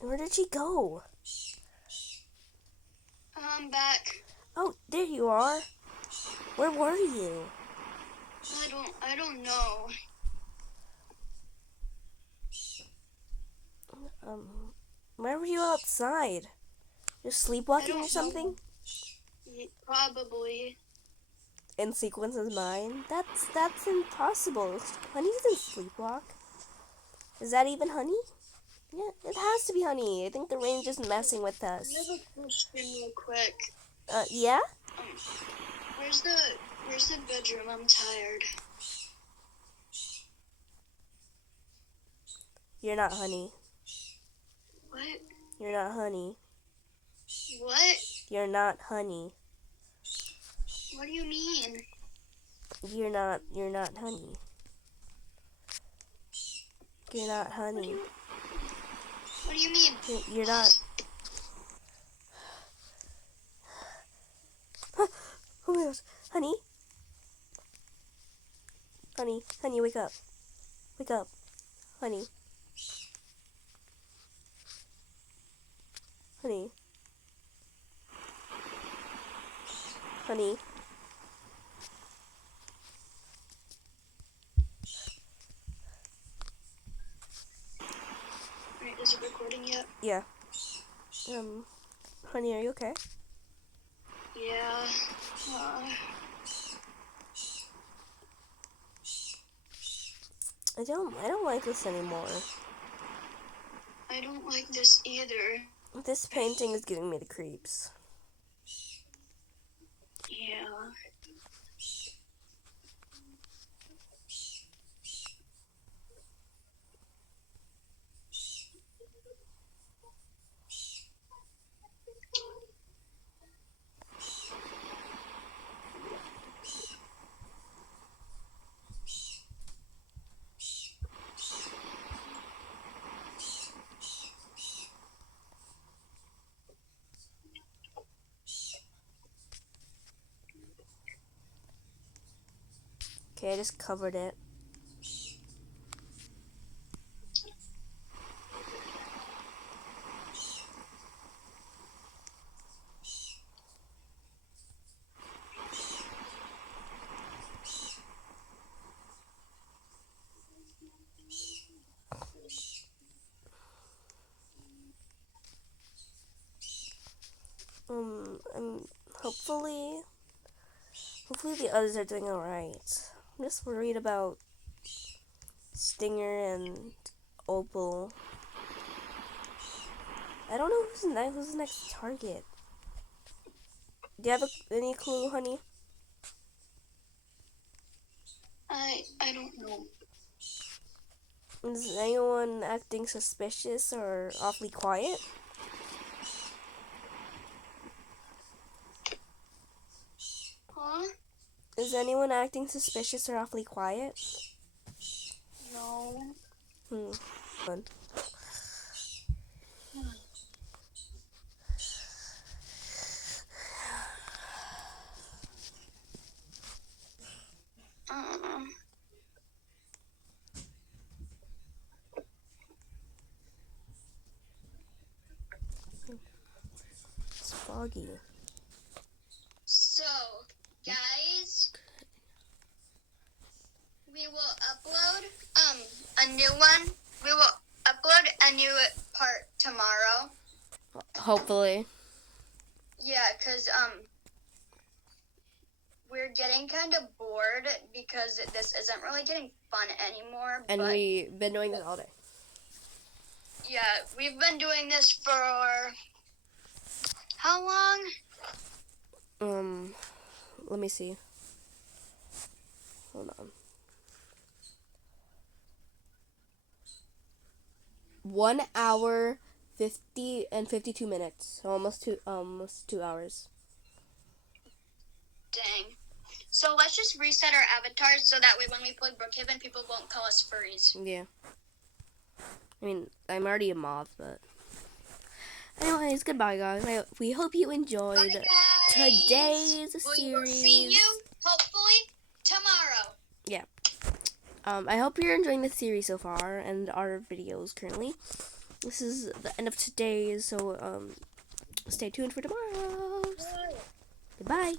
Where did she go? I'm back. Oh, there you are. Where were you? I don't know. Why were you outside? Just I sleepwalking or don't know. something? Probably. In sequence as mine? That's impossible. Honey doesn't sleepwalk. Is that even honey? Yeah, it has to be honey. I think the rain's just messing with I us. have a question real quick. Yeah? Um, where's the bedroom? I'm tired. You're not honey. What? You're not honey. What? You're not honey. What do you mean? You're not honey. You're not honey. What do you mean? You're not. Oh my gosh. Honey? Honey, wake up. Wake up. Honey. Honey. Honey. Wait, is it recording yet? Yeah. Honey, are you okay? Yeah. I don't like this anymore. I don't like this either. This painting is giving me the creeps. Yeah. Okay, I just covered it. I'm hopefully the others are doing alright. I'm just worried about Stinger and Opal. I don't know who's the next target. Do you have any clue, honey? I don't know. Is anyone acting suspicious or awfully quiet? Huh? Is anyone acting suspicious or awfully quiet? No. Fun. Uh, It's foggy. so, guys, we will upload a new one. We will upload a new part tomorrow. Hopefully. Yeah, cause we're getting kind of bored because this isn't really getting fun anymore. And but we've been doing this all day. yeah, we've been doing this for how long? Let me see. Hold on. 1 hour, 50 and 52 minutes. So almost 2 hours. Dang. So let's just reset our avatars so that way when we play Brookhaven, people won't call us furries. Yeah. I mean, I'm already a moth, but... Anyways, goodbye, guys. We hope you enjoyed today's series. We will see you, hopefully, tomorrow. Yeah. I hope you're enjoying the series so far and our videos currently. this is the end of today. So stay tuned for tomorrow. Goodbye.